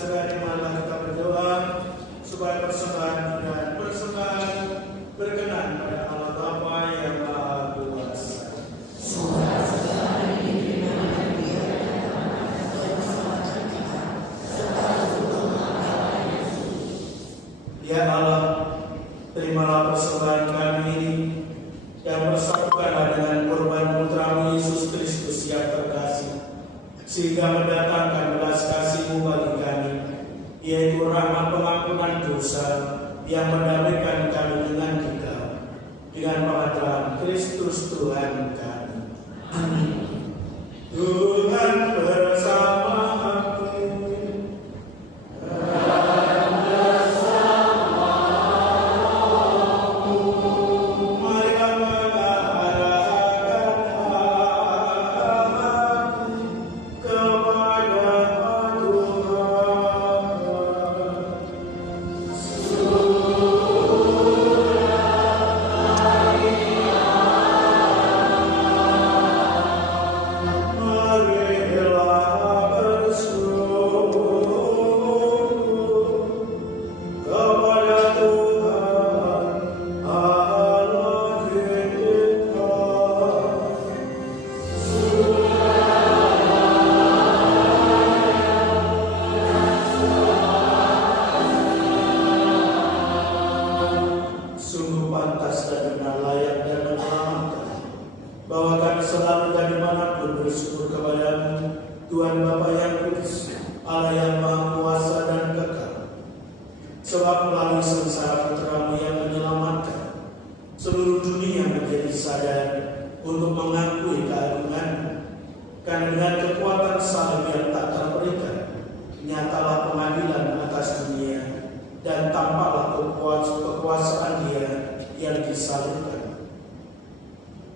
sekali malam kita berdoa supaya persembahan dan persembahan berkenan pada Allah Bapa yang Maha Kuasa. Ya Allah, terimalah persembahan kami ini yang bersatukanlah dengan korban putramu Yesus Kristus yang terkasih, sehingga mendatangkan belas kasih-Mu bagi kami, yaitu rahmat pengampunan dosa yang mendamaikan kami dengan Dikau, dengan pengajaran Kristus Tuhan kami. Amin. Tuhan bersamaku.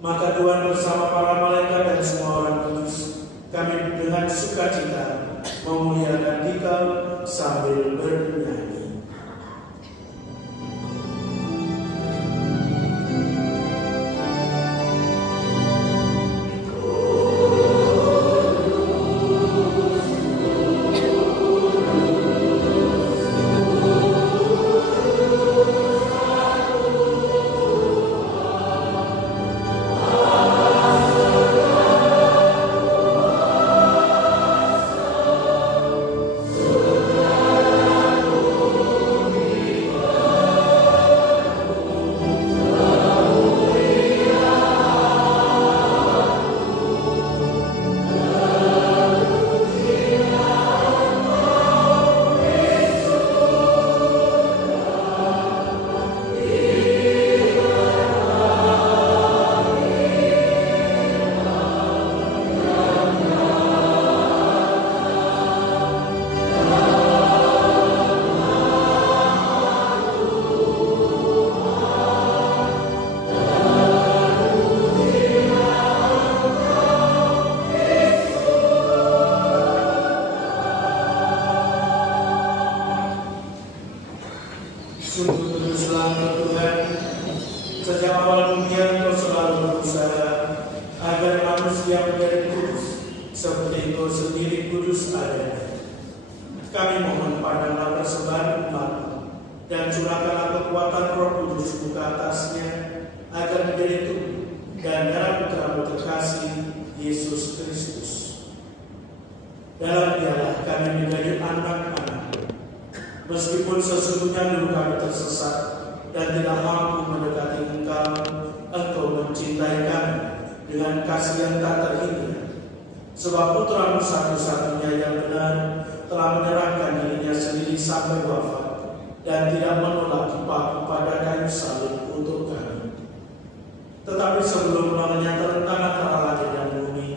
Maka Tuhan bersama para malaikat dan semua orang kudus, kami dengan sukacita memuliakan Dikau sambil bernyanyi. Meskipun sesungguhnya dulu kami tersesat dan tidak mampu mendekati Engkau, Engkau mencintai kami dengan kasih yang tak terhingga. Sebab Putra-Mu satu-satunya yang benar telah menyerahkan dirinya sendiri sampai wafat dan tidak menolak dipaku pada kayu salib untuk kami. Tetapi sebelum namanya terentang antara langit dan bumi,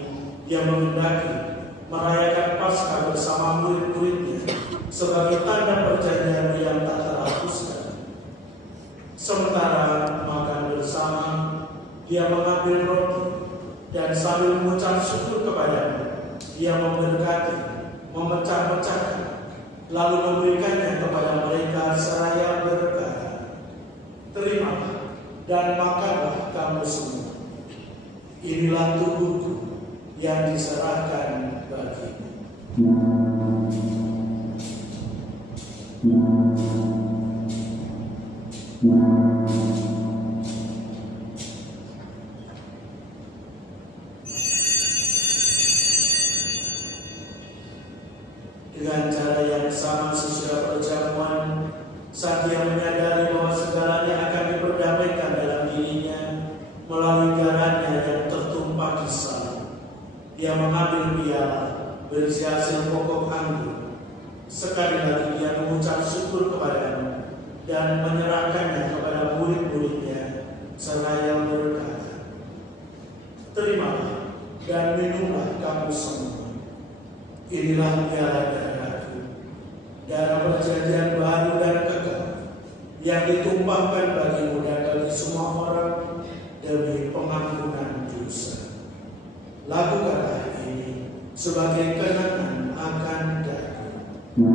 Dia menghendaki merayakan Paskah bersama murid-muridnya sebagai tanda perjanjian yang tak terhapuskan. Sementara makan bersama, Dia mengambil roti dan sambil mengucap syukur kepada-Mu, Dia memberkati, memecah-mecahkan, lalu memberikannya kepada mereka seraya berkata, "Terimalah dan makanlah kamu semua. Inilah tubuhku yang diserahkan bagimu." Dengan cara yang sama sesudah perjamuan, saat ia menyadari bahwa segalanya akan diperdamaikan dalam dirinya melalui darahnya yang tertumpah di salib, dia mengambil piala berisi hasil pokok anggur. Sekali lagi dia mengucap syukur kepadanya dan menyerahkannya kepada murid-muridnya seraya berkata, "Terimalah dan minumlah kamu semua. Inilah piala darahku, darah perjanjian baru dan kekal, yang ditumpahkan bagimu dan bagi semua orang demi pengampunan dosa. Lakukanlah ini sebagai kenangan akan daku."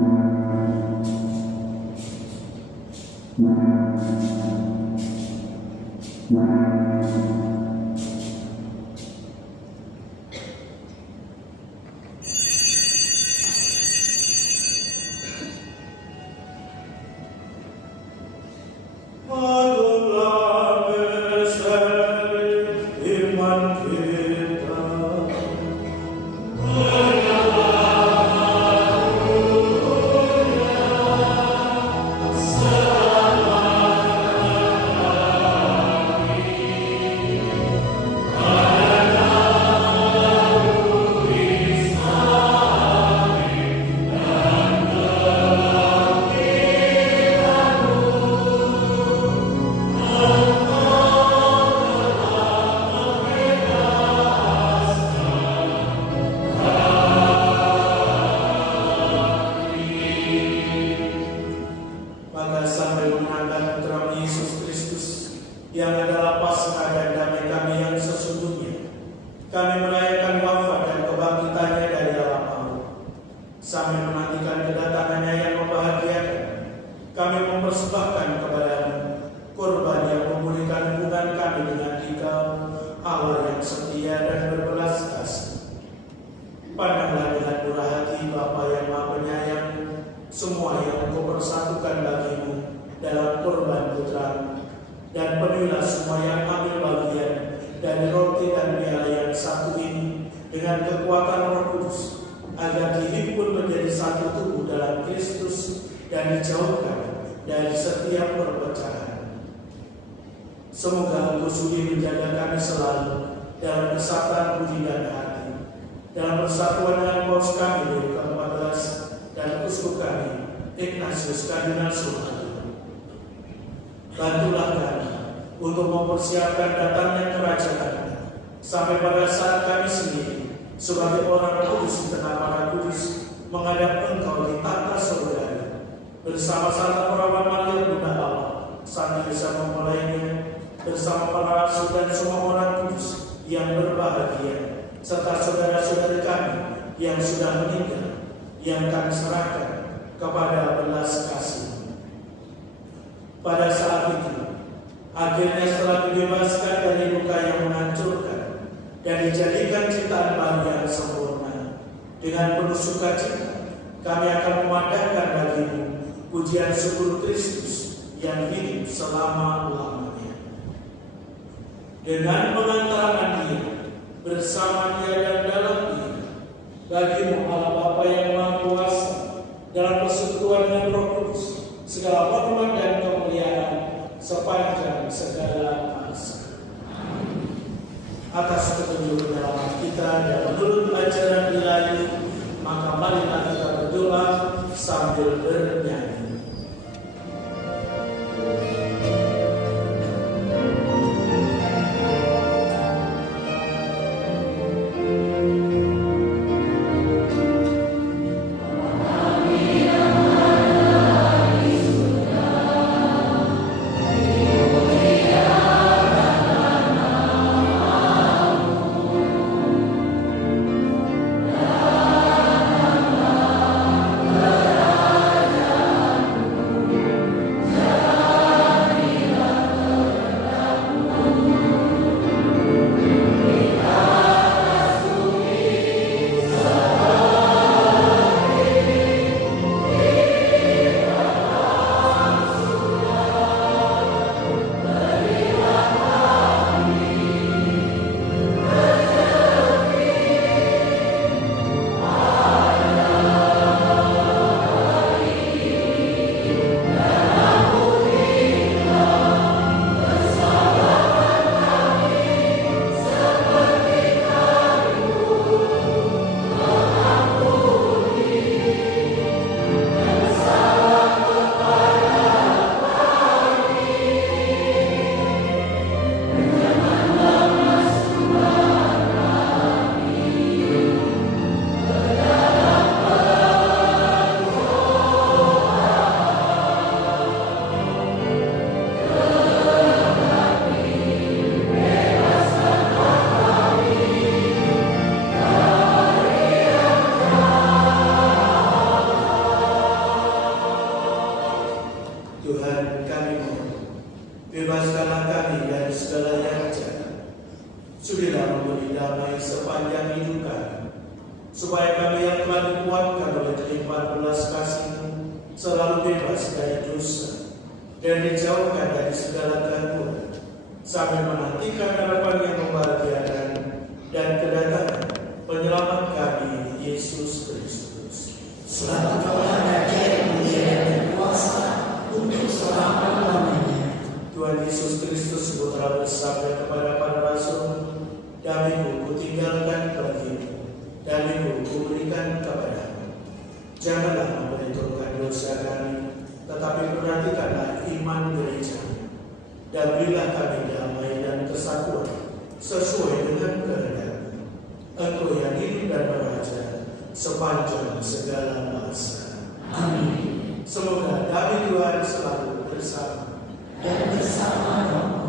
Maka sambil menangkan putra Yesus Kristus yang adalah Paskah dan damai kami yang sesungguhnya, kami merayakan wafat dan kebangkitannya dari alam maut. Sambil menantikan kedatangannya yang membahagiakan, kami mempersembahkan kepadamu korban yang memulihkan hubungan kami dengan Dikau, Allah yang setia dan berbelas kasih. Pandanglah dengan murah hati Bapa yang Maha Penyayang semua yang Engkau persatukan bagimu dalam korban putra, dan penuhilah semua yang ambil bagian dari roti dan piala yang satu ini dengan kekuatan Roh Kudus, agar dihimpun menjadi satu tubuh dalam Kristus dan dijauhkan dari setiap perpecahan. Semoga Engkau sudi menjaga kami selalu dalam kesatuan budi dan hati, dalam persatuan dengan Paus kami Leo ke-14 dan uskup kami Ignatius Kardinal Suharto. Bantulah kami untuk mempersiapkan datangnya kerajaan sampai pada saat kami sendiri sebagai orang kudus di tengah para kudus menghadap Engkau di tata saudara bersama-sama perawan Maria Bunda Allah sambil bisa memulainya bersama para rasul dan semua orang kudus yang berbahagia, serta saudara-saudara kami yang sudah meninggal, yang kami serahkan kepada belas kasih. Pada saat itu, akhirnya setelah dibebaskan dari luka yang menghancurkan dan dijadikan ciptaan baru yang sempurna, dengan penuh sukacita kami akan memandangkan bagimu pujian syukur Kristus yang hidup selama-lamanya. Dengan pengantaran Dia, bersama Dia dan dalam Dia, bagimu Allah Bapa yang Maha Kuasa, dalam persekutuan dengan Roh Kudus, segala hormat dan kemuliaan sepanjang segala masa. Atas petunjuk dalam kita dan menurut ajaran ilahi, maka marilah kita berdoa sambil bernyanyi. Amen. selalu bebas dari dosa dan dijauhkan dari segala gangguan, sambil menantikan harapan yang membahagiakan dan kedatangan penyelamat kami, Yesus Kristus. Selamatlah Raja yang mulia dan kuasa untuk selama-lamanya. Tuhan Yesus Kristus Putra bersabda kepada para rasul, "Damai-Ku kutinggalkan bagimu, damai-Ku kuberikan kepadamu. Janganlah memperhitungkan dosa kami, tetapi perhatikanlah iman gereja, dan berilah kami damai dan kesatuan sesuai dengan kehendak-Mu. Engkau yang hidup dan beraja sepanjang segala masa." Amin. Semoga damai Tuhan selalu bersama Dan bersama rohmu.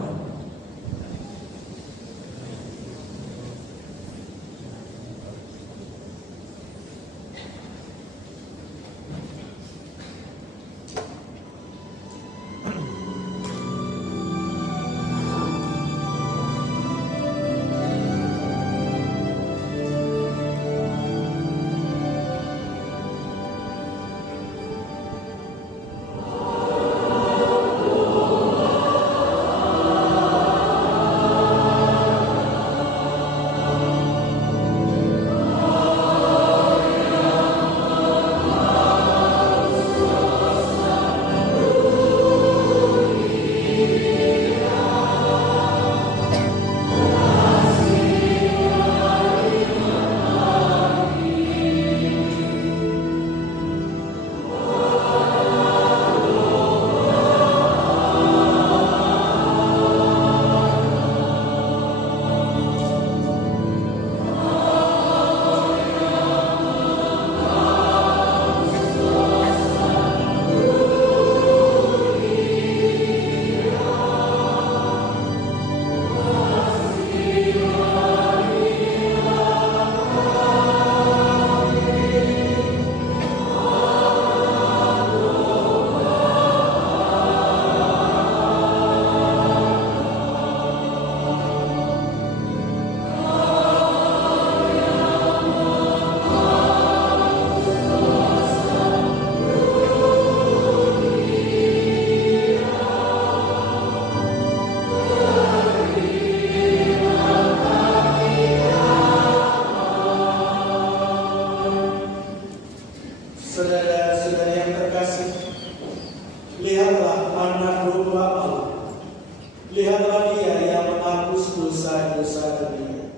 Lihatlah Dia yang menghapus dosa-dosa dunia.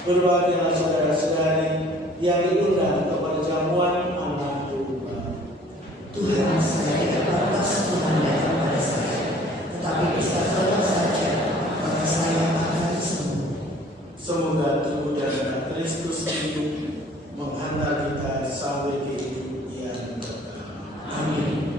Berbahagialah saudara-saudari yang diundang ke perjamuan anak domba. Tuhan, saya tidak pantas Tuhan datang pada saya, tetapi bisa saja maka saya akan sembuh. Semoga tubuh dan darah Kristus hidup menghantar kita sampai ke hidup yang kekal. Amin.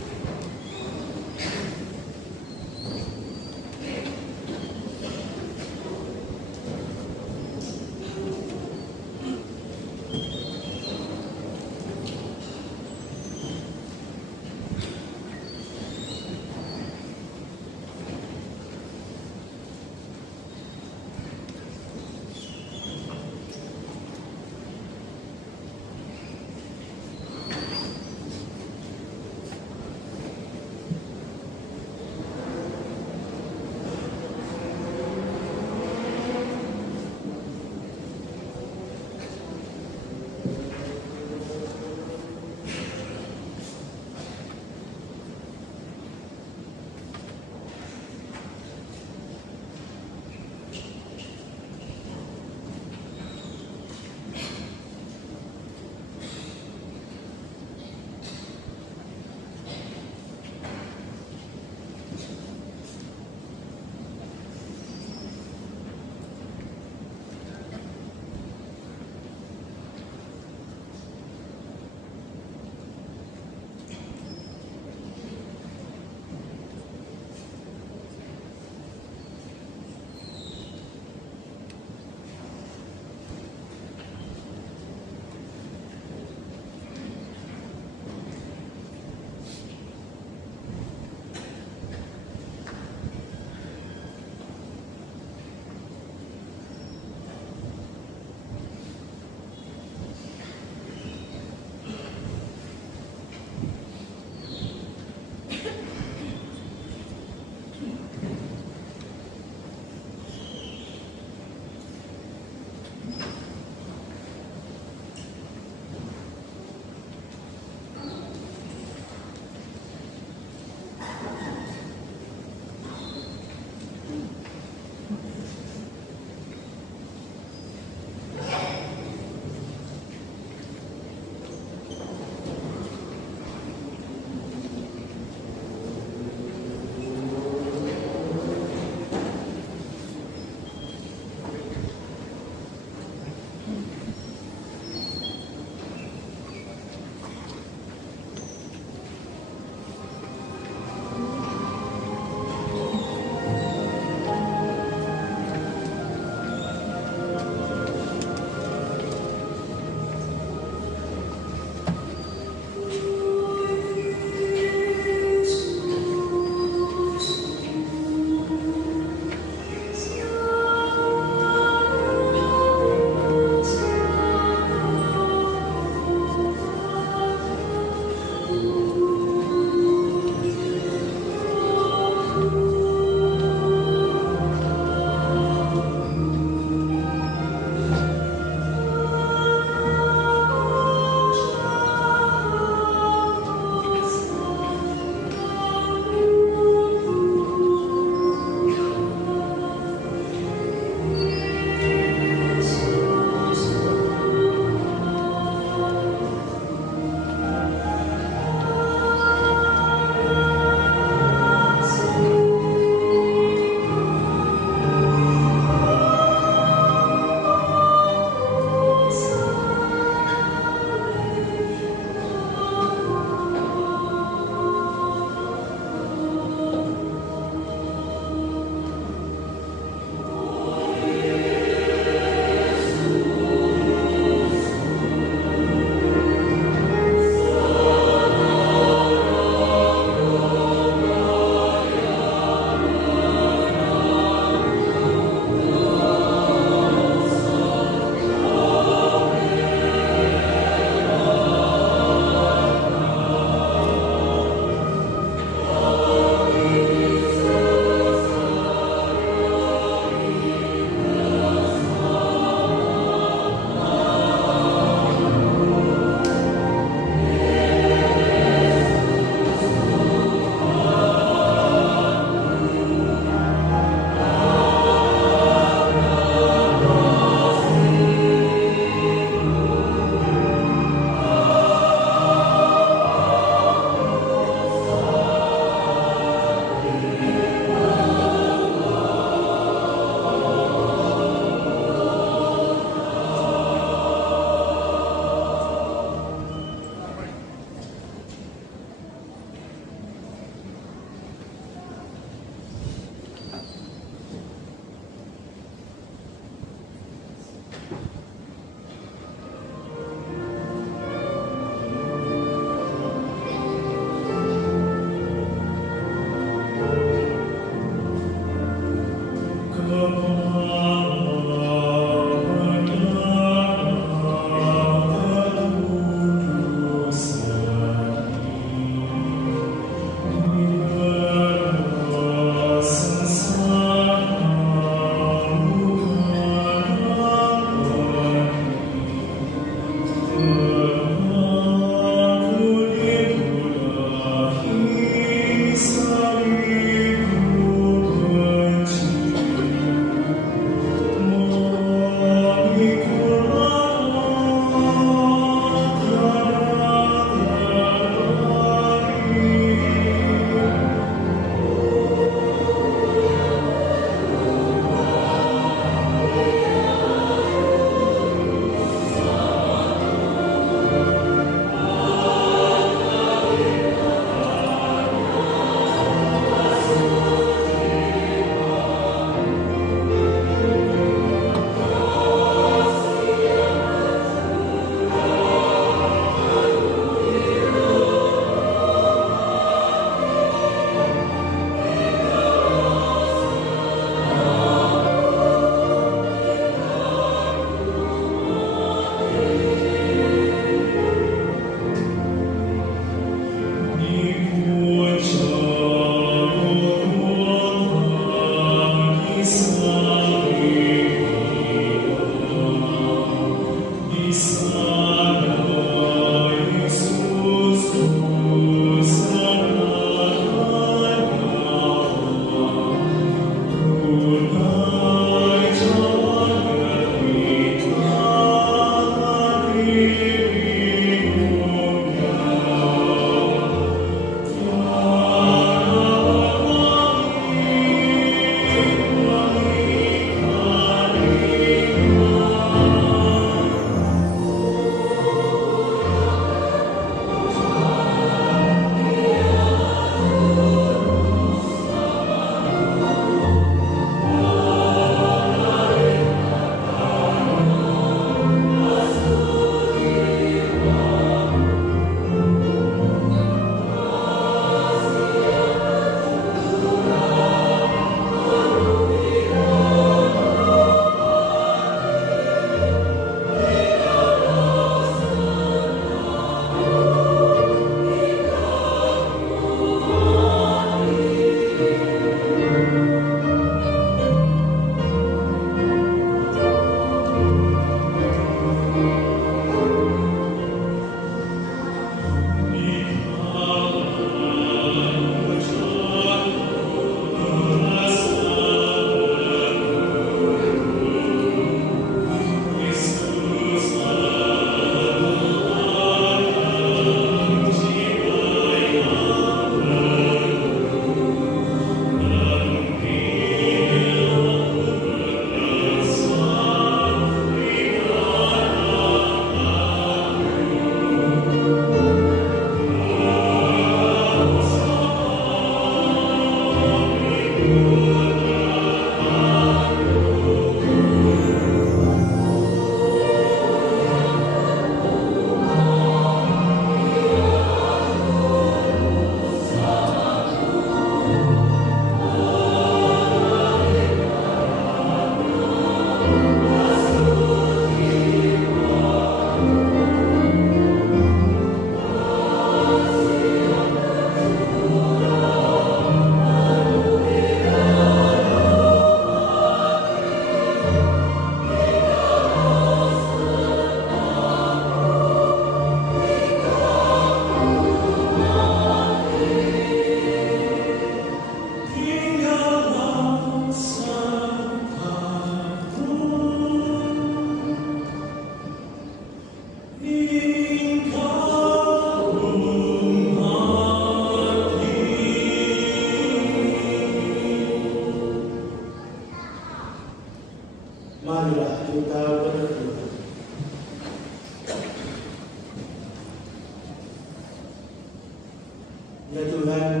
Ya Tuhan,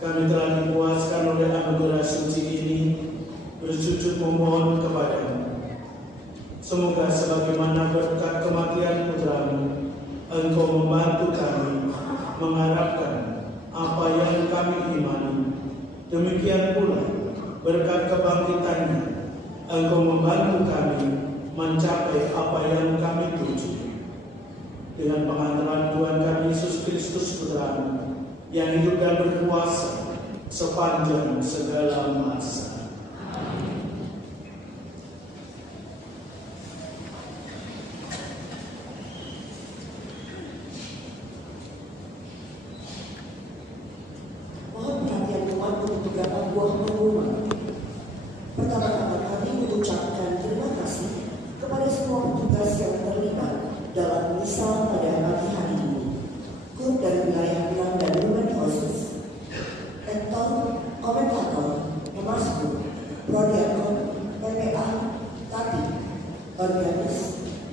kami telah dipuaskan oleh anugerah suci ini, bersujud memohon kepadamu. Semoga sebagaimana berkat kematian Putra-Mu, Engkau membantu kami mengharapkan apa yang kami imani. Demikian pula berkat kebangkitannya, Engkau membantu kami mencapai apa yang kami tuju. Dengan pengantaran Tuhan kami Yesus Kristus Putra-Mu, yang hidup dan berkuasa sepanjang segala masa. Mohon perhatian umat untuk beberapa buah pengumuman. Pertama-tama kami mengucapkan terima kasih kepada semua petugas yang terlibat dalam misa pada pagi hari ini. Grup dari wilayah Bilang dan Lumen Khusus, Rektor, Komentator, Pemasmur, Prodiakon, PPA, Tati, Organis,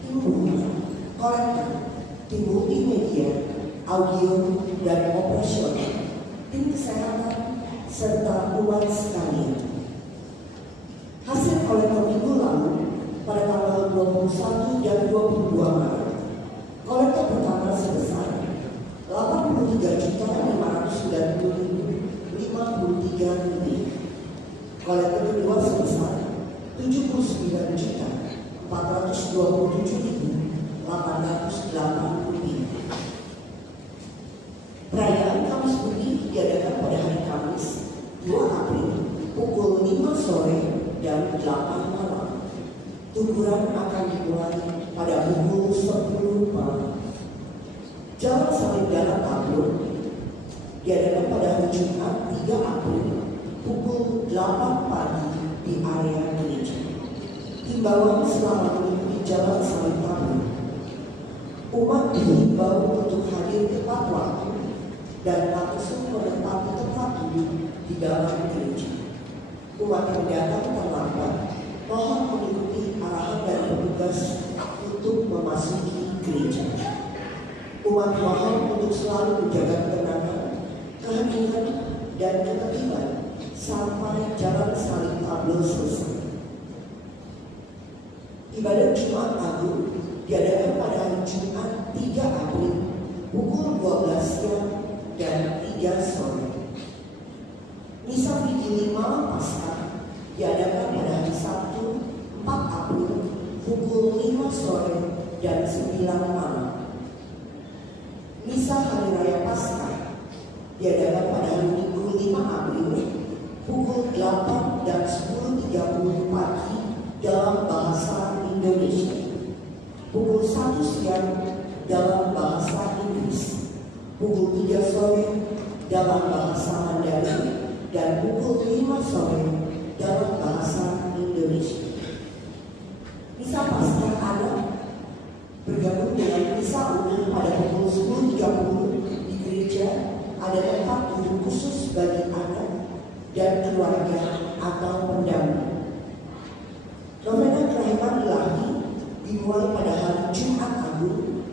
Tim Rumah, Kolektor, Tim Multimedia, Audio, dan Operasional, Tim Kesehatan, serta umat sekalian. Hasil kolektor minggu lalu pada tanggal 21 dan 22 Maret, kolektor pertama sebesar 83.590.053 rupiah. Kolektor kedua sebesar 79.427.808 rupiah. Perayaan Kamis Putih diadakan pada hari Kamis 2 April pukul 5 sore dan 8 malam. Tuguran akan dimulai pada pukul 10 malam. Jalan salib dalam tabur diadakan pada hari Jumat 3 April pukul 8 pagi di area gereja. Himbauan selama mengikuti jalan salib tabur. Umat dihimbau untuk hadir tepat waktu dan langsung menempati tempat duduk di dalam gereja. Umat yang datang terlambat mohon mengikuti arahan dari petugas untuk memasuki gereja. Umat mohon untuk selalu menjaga ketenangan, keheningan, dan ketertiban sampai jalan salib tabur selesai. Ibadah Jumat Agung diadakan pada hari Jumat 3 April pukul 12 siang dan 3 sore. Misa Vigili Malam Paskah diadakan pada hari Sabtu 4 April pukul 5 sore dan 9 malam. Misa Hari Raya Paskah diadakan pada hari Minggu 5 April pukul 8 dan 10.30 pagi dalam bahasa Indonesia, pukul 1 siang dalam bahasa Inggris, pukul 3 sore dalam bahasa Mandarin, dan pukul 5 sore dalam bahasa Indonesia. Misa Paskah anak bergabung dengan misa umum pada pukul 10.30 di gereja. Ada tempat duduk khusus bagi anak dan keluarga atau pendamping. Novena Kelahiran Ilahi dimulai pada hari Jumat Agung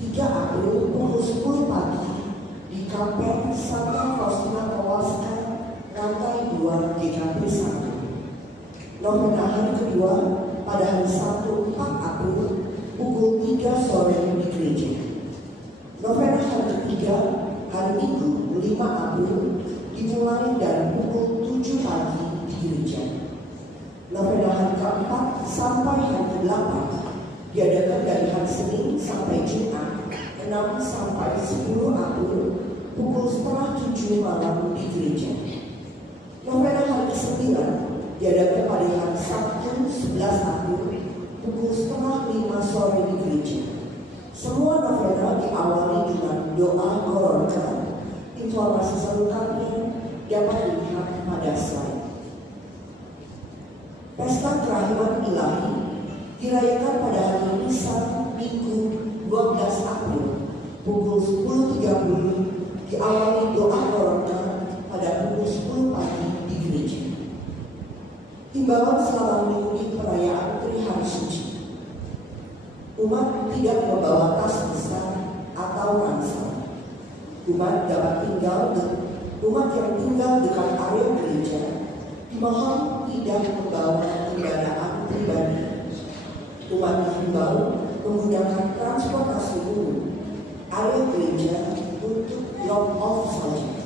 3 April pukul 10 pagi di Kapel Santa Faustina Kowalska lantai 2 GKP 1. Novena hari kedua pada hari Sabtu 4 April pukul 3 sore di gereja. Novena hari ketiga hari Minggu 5 April dimulai dari pukul 7 pagi di gereja. Novena hari keempat sampai hari ke-8 diadakan dari hari Senin sampai Jumat 6 sampai 10 April pukul setengah 7 malam di gereja. Novena hari ke-9 diadakan pada hari Sabtu 11 April pukul setengah 5 sore di gereja. Semua novena diawali dengan doa Koronka. Informasi selengkapnya dapat dilihat pada slide. Pesta Kelahiran Ilahi dirayakan pada hari Misa Minggu 12 April pukul 10.30 diawali doa Koronka pada pukul 10 pagi di gereja. Himbauan selama mengikuti perayaan Trihari Suci. Umat tidak membawa tas besar atau ransel. Umat yang tinggal dekat area gereja dimohon tidak membawa kendaraan pribadi. Umat dihimbau menggunakan transportasi umum area gereja untuk drop off saja.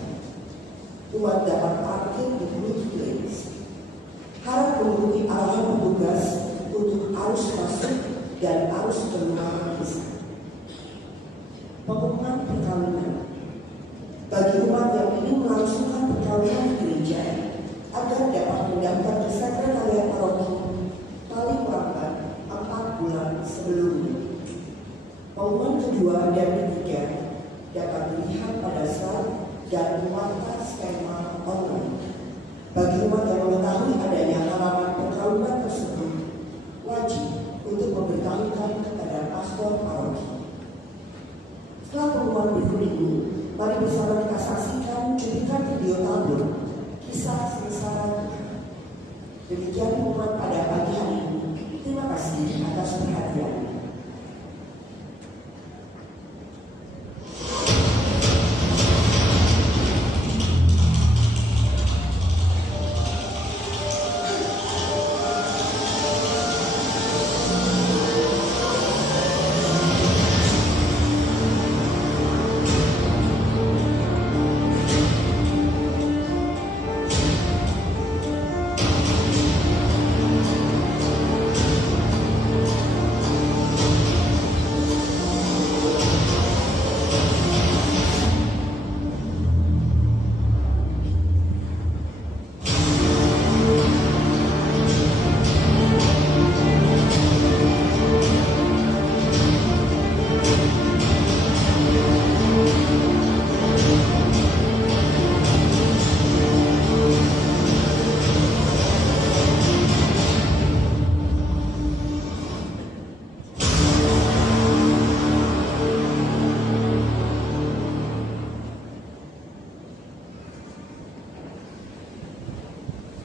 Umat dapat parkir di Blue Place. Harap mengikuti arahan petugas untuk arus masuk dan arus keluar desa. Pengumuman perkawinan. Bagi umat yang ingin melangsungkan perkawinan di gereja agar dapat mendaftar ke sekretariat paroki paling lambat 4 bulan sebelumnya. Pengumuman kedua dan ketiga dapat dilihat pada slide dan muatan skema online. Bagi umat yang mengetahui adanya halaman perkawinan tersebut, wajib untuk memberitahukan kepada pastor paroki. Setelah pengumuman berikut ini, mari bersama kita saksikan cuplikan video tabur kisah sengsara. Demikian pengumuman pada pagi hari ini. Terima kasih atas perhatian.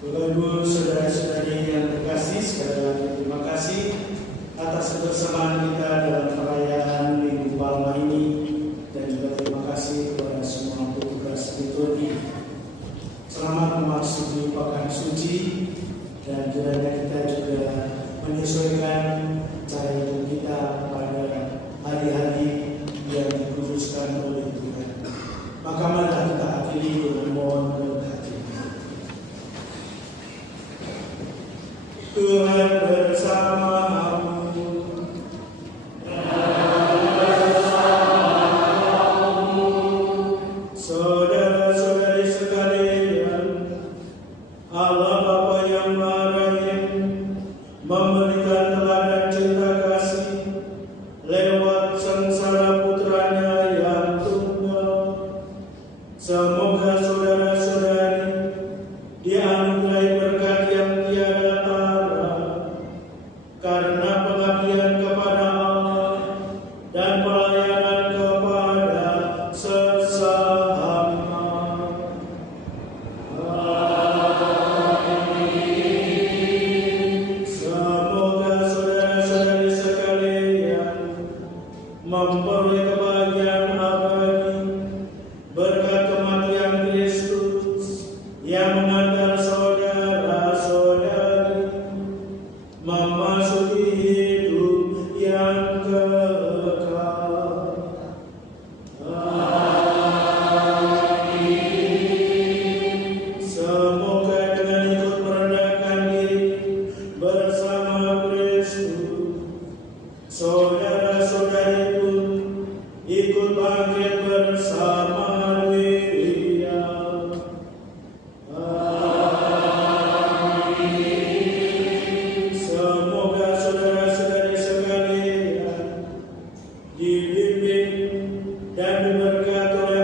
Bapak Ibu, saudara-saudari yang terkasih, sekali lagi terima kasih atas kebersamaan kita dalam perayaan Minggu Palma ini, dan juga terima kasih kepada semua petugas liturgi. Selamat memasuki pekan suci, dan kiranya kita juga menyesuaikan cara hidup kita pada hari-hari yang dikuduskan oleh Tuhan. Maka marilah kita akhiri dengan mohon berhati. Tuhan bersamamu. Saudara-saudari sekalian, Allah Bapa yang Maha Rahim memberikan teladan cinta kasih lewat sengsara putranya yang tunggal. Semoga saudara-saudari dianugerahi berkat yang tiada tara karena pengabdian kepada Allah dan pelayanan kepada sesama. Semoga saudara-saudari sekalian memperoleh kebahagiaan abadi berkat kematian Kristus yang mengantar saudara-saudari memasuki hidup yang kekal. Semoga dengan ikut merendahkan diri bersama Kristus, saudara-saudari pun ikut bangkit bersama Dia. Semoga saudara-saudari sekalian dibimbing dan diberkati oleh